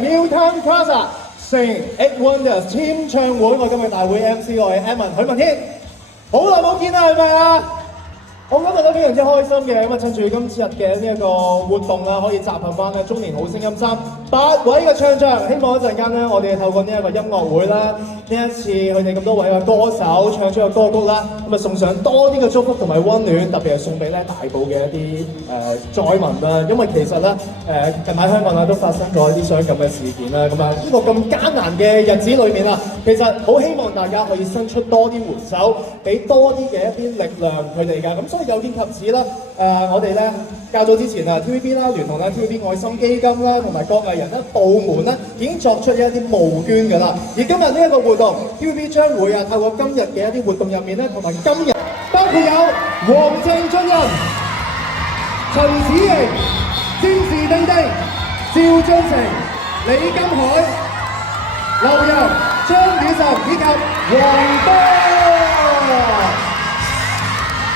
Newtown Plaza 成 Eight Wonders 簽唱會，我今日大會 MC 我係 Edmond 許文軒，好耐冇見啦，係咪啊？我今日都非常之開心嘅，咁啊趁住今次日嘅呢一個活動啦，可以集合翻咧中年好聲音3 8位嘅唱將，希望一陣間咧我哋透過呢一個音樂會啦，呢一次佢哋咁多位嘅歌手唱出嘅歌曲啦，咁啊送上多啲嘅祝福同埋溫暖，特別係送俾咧大埔嘅一啲災民啦，因為其實咧近排香港啊都發生過一啲傷感嘅事件啦，咁啊呢個咁艱難嘅日子裏面啊，其實好希望大家可以伸出多啲援手，俾多啲嘅一啲力量佢哋㗎，咁所以有見及此啦，我哋咧較早之前啊 TVB 啦聯同咧 TVB 愛心基金啦，同埋各藝人咧部門咧已經作出一啲募捐㗎啦。而今日呢一個活動 TVB 將會透過今日嘅一啲活動入面咧，同埋今日包括有黃鄭俊仁、陳子瑩、詹士丁丁、趙俊成、李金海、劉洋、張雨晨以及黃多。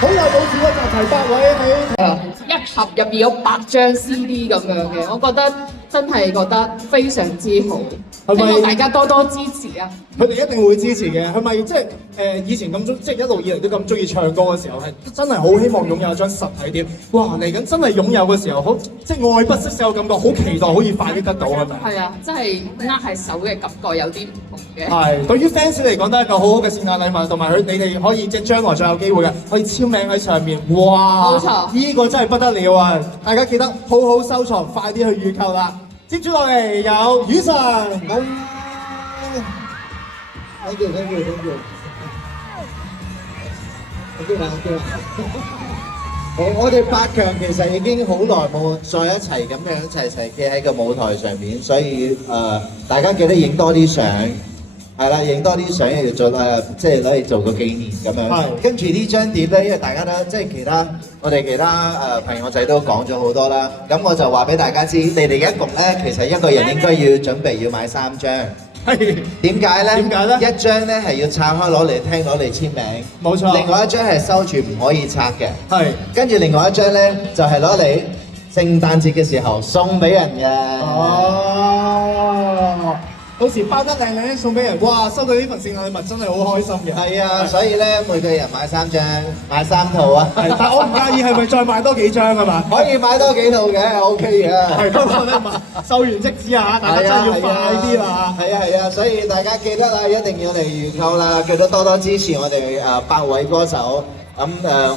好耐冇試過集齊8位喺一盒入面有8張 CD 咁樣嘅，我覺得真係覺得非常之好，希望大家多多支持啊！佢哋一定會支持嘅，係咪即係以前咁中，即係一路以嚟都咁中意唱歌嘅時候，係真係好希望擁有一張實體碟。哇！嚟緊真係擁有嘅時候，好即係愛不釋手嘅感覺，好期待可以快啲得到係咪？係啊，真係握喺手嘅感覺有啲唔同嘅。係，對於 fans 嚟講都係一個好好嘅聖誕禮物，同埋你哋可以即係將來再有機會嘅，可以簽名喺上面。哇！冇錯，呢個真係不得了啊！大家記得好好收藏，快啲去預購啦！接住落嚟有雨神。Thank you. 我哋8強其實已經好耐冇再一齊咁樣齊齊企喺個舞台上面，所以大家記得影多啲相，係啦，影多啲相嚟做即係攞嚟做個紀念咁樣。跟住呢張碟咧，因為大家都即係我哋其他朋友仔都講咗好多啦，咁我就話俾大家知，你哋一共咧其實一個人應該要準備要買3張。點解咧？一張咧係要拆開攞嚟聽，攞嚟簽名。冇錯。另外一張係收住唔可以拆嘅。係。跟住另外一張咧就係攞嚟聖誕節嘅時候送俾人嘅。哦。到時包得靚靚送俾人，哇！收到呢份聖誕禮物真係好開心嘅。係啊，所以咧每個人買3張，買3套啊。係，但我唔介意係咪再買多幾張啊嘛？可以買多幾套嘅 ，OK 嘅。係，不過咧售完即止啊，大家真係要快啲啦。係啊，所以大家記得啦，一定要嚟預購啦，記得多多支持我哋8位歌手。咁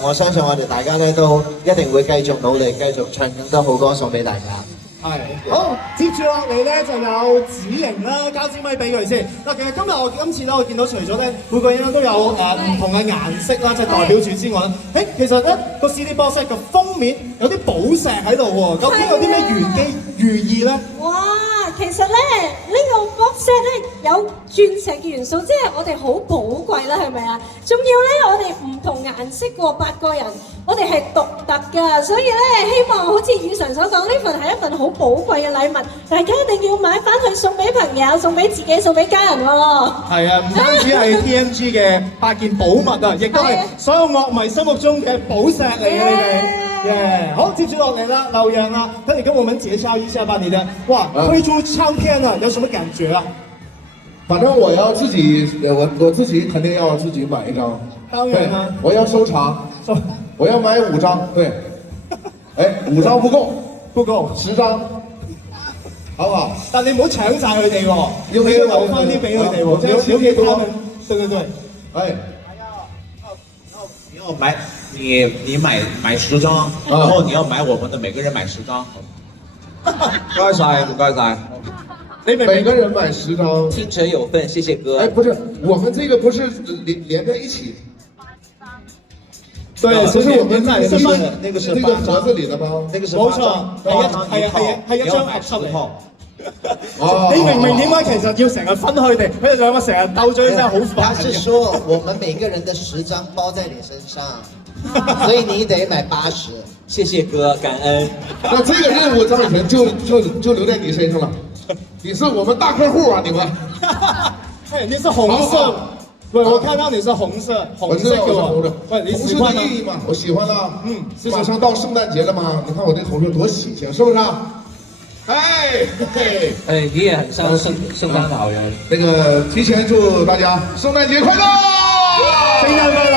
我相信我哋大家咧都一定會繼續努力，繼續唱更多好歌送俾大家。係，好，接住落嚟咧就有子瑩啦，交支咪俾佢先。嗱，其實今次咧，我見到除咗咧每個人都有唔同嘅顏色啦，即係代表住之外咧，其實咧個 CD box 嘅封面有啲寶石喺度喎，究竟有啲咩寓意咧？哇！其實咧呢個 box set 咧有鑽石嘅元素，即係我哋好寶貴啦，係咪啊？仲要咧我哋唔同顏色喎，8個人，我哋係獨特㗎，所以咧希望好似雨神所講，呢份係一份好寶貴嘅禮物，大家一定要買翻去送俾朋友、送俾自己、送俾家人喎。係啊，唔單止係 TMG 嘅8件寶物啊，亦都係所有樂迷心目中嘅寶石嚟嘅你哋。好，接住落嚟啦，劉洋啊，快點跟我們介紹一下吧，你的推出唱片了，有什麼感覺啊？反正我要自己，我自己肯定要自己買1張。當然啦，我要收藏，我要買5張，對。5張不夠，10張，好不好？但你唔好搶晒佢哋喎，你要留翻啲俾佢哋喎，留給他們。對。你要買你買10張，然後你要買我們的每個人買10張。唔該晒。你每個人買10張，聽者有份，謝謝哥。不是，我們這個不是連在一起。對，不是我們買的，那個是那個盒子裡的嗎？那個是冇錯，係一張盒出嚟。你明唔明點解其實要成日分佢哋？佢哋兩個成日鬥嘴真係好煩。他是說我們每個人的10張包在你身上，所以你得買80。謝謝哥，感恩。那這個任務張雨晨就留在你身上了，你是我們大客戶啊，你們。你是紅色。喂，我看到你是紅色給我。喂，你喜歡的意義嘛？我喜歡啦。馬上到聖誕節了嘛，你看我這頭飾多喜慶，是不是啊？哎，你也很像圣诞老人。那个提前祝大家圣誕節快樂！聖誕快樂！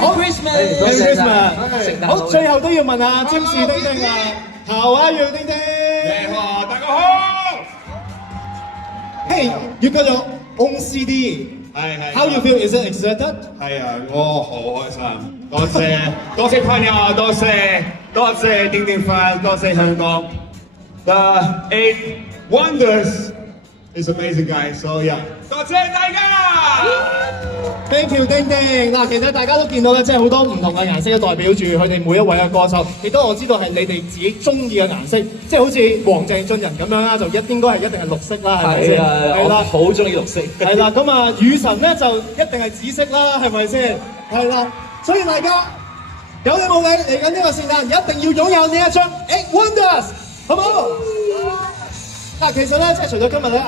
好 Christmas，Merry Christmas！好，最後都要問下詹士丁丁啊，How are you，丁丁？你好，大家好。Hey，you got your own CD。How you feel? Is it excited？係啊，我好開心，多謝朋友，多謝丁丁fan，多謝香港。The 8 Wonders is amazing guys, so yeah，多謝大家。Thank you，丁丁。嗱，其實大家都見到咧，即係好多唔同嘅顏色都代表住佢哋每一位嘅歌手，亦都我知道係你哋自己中意嘅顏色，即係好似黃鄭俊仁咁樣啦，就應該係一定係綠色啦，係咪先？係啦，好中意綠色。係啦，咁啊，雨神咧就一定係紫色啦，係咪先？係啦，所以大家有你冇你嚟緊呢個聖誕，一定要擁有呢一張 8 Wonders， 好唔好？嗱，其實咧，即係除咗今日咧